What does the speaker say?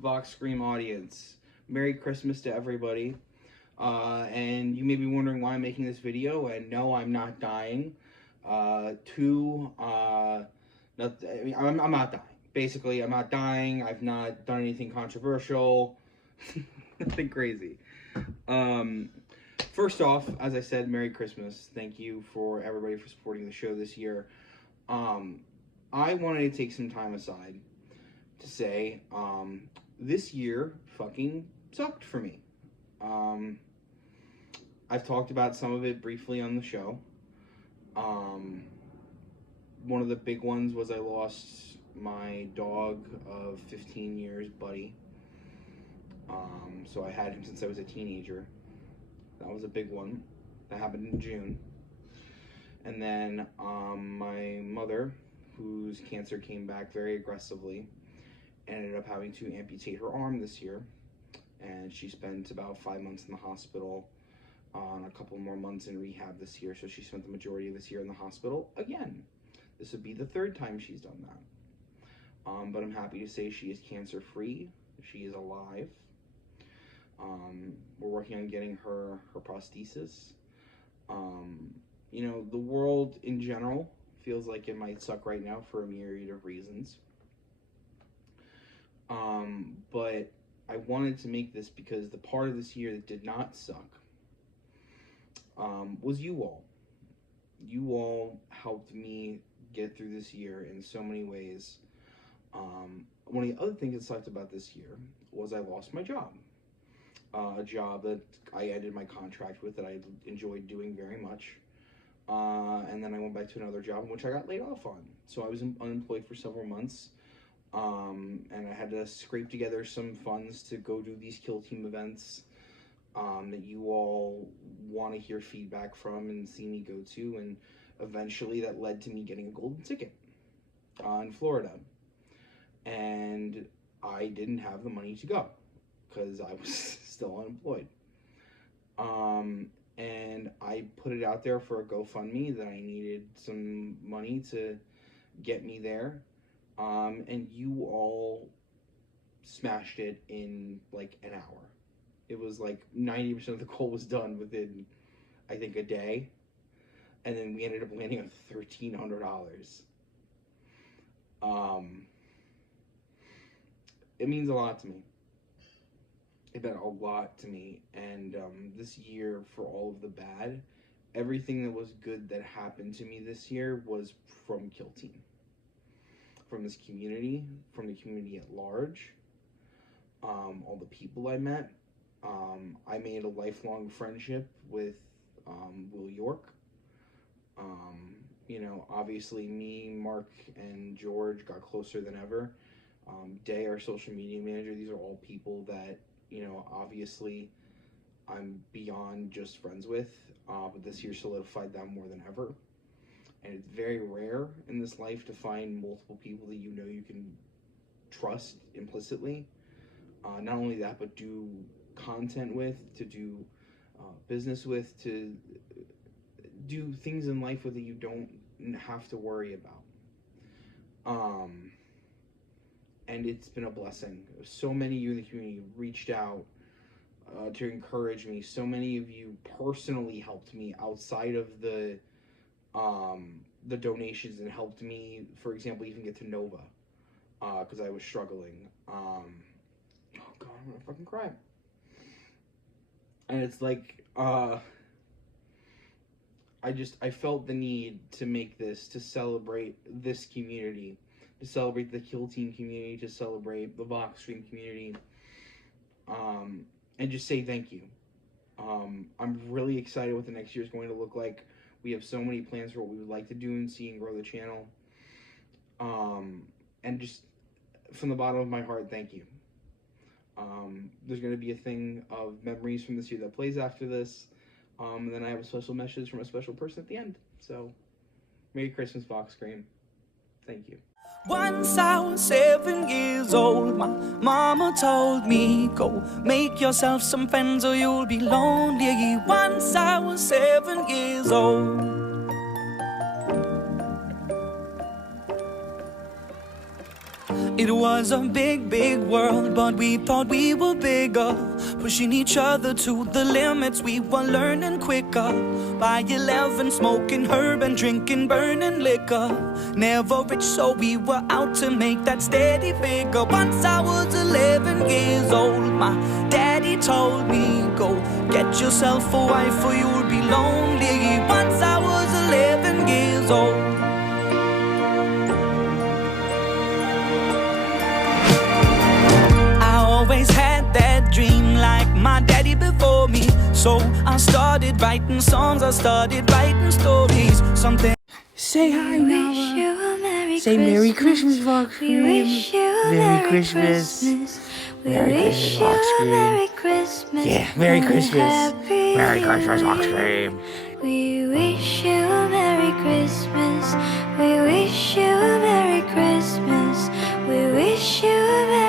Vox Scream audience. Merry Christmas to everybody. And you may be wondering why I'm making this video, and no, I'm not dying. I'm not dying. Basically, I'm not dying. I've not done anything controversial. Nothing crazy. First off, as I said, Merry Christmas. Thank you for everybody for supporting the show this year. I wanted to take some time aside to say, this year fucking sucked for me. I've talked about some of it briefly on the show. One of the big ones was I lost my dog of 15 years, Buddy. So I had him since I was a teenager. That was a big one. That happened in June. And then my mother, whose cancer came back very aggressively, ended up having to amputate her arm this year. And she spent about 5 months in the hospital, and a couple more months in rehab this year. So she spent the majority of this year in the hospital again. This would be the third time she's done that. But I'm happy to say she is cancer free. She is alive. We're working on getting her prosthesis. You know, the world in general feels like it might suck right now for a myriad of reasons. But I wanted to make this because the part of this year that did not suck was you all. You all helped me get through this year in so many ways. One of the other things that sucked about this year was I lost my job. A job that I ended my contract with that I enjoyed doing very much. And then I went back to another job in which I got laid off on. So I was unemployed for several months. And I had to scrape together some funds to go do these Kill Team events that you all want to hear feedback from and see me go to. And eventually that led to me getting a golden ticket in Florida. And I didn't have the money to go because I was still unemployed. And I put it out there for a GoFundMe that I needed some money to get me there. And you all smashed it in like an hour. It was like 90% of the goal was done within, I think, a day. And then we ended up landing on $1,300. It means a lot to me. It meant a lot to me. And this year, for all of the bad, everything that was good that happened to me this year was from Kill Team. From this community, from the community at large, all the people I met. I made a lifelong friendship with Will York. You know, obviously me, Mark, and George got closer than ever. Day, our social media manager, these are all people that, you know, obviously I'm beyond just friends with, but this year solidified that more than ever. And it's very rare in this life to find multiple people that you know you can trust implicitly. Not only that, but do content with, to do business with, to do things in life with that you don't have to worry about. And it's been a blessing. So many of you in the community reached out to encourage me. So many of you personally helped me outside of the donations, and helped me, for example, even get to Nova, because I was struggling. Oh God, I'm gonna fucking cry. And it's like, I felt the need to make this, to celebrate this community, to celebrate the Kill Team community, to celebrate the Vox Scream community, and just say thank you. I'm really excited what the next year is going to look like. We have so many plans for what we would like to do and see and grow the channel. And just from the bottom of my heart, thank you. There's going to be a thing of memories from this year that plays after this. And then I have a special message from a special person at the end. So, Merry Christmas, Vox Scream. Thank you. Once I was 7 years old, my mama told me, go make yourself some friends or you'll be lonely. Once I was 7 years old. It was a big, big world, but we thought we were bigger. Pushing each other to the limits, we were learning quicker. By 11, smoking herb and drinking burning liquor. Never rich, so we were out to make that steady figure. Once I was 11 years old, my daddy told me, go get yourself a wife or you'll be lonely. Once I was 11 years old. Always had that dream like my daddy before me. So I started writing songs, I started writing stories. Something. Say hi, We wish Nala. you a Merry Say Christmas. Merry Christmas, Vox Scream. We wish you a Merry Christmas. We Merry wish Christmas, you Vox a Scream. Merry Christmas. Yeah, Merry and a Christmas. Happy Merry Christmas, Vox New Year. Scream. We wish you a Merry Christmas. We wish you a Merry Christmas. We wish you a Merry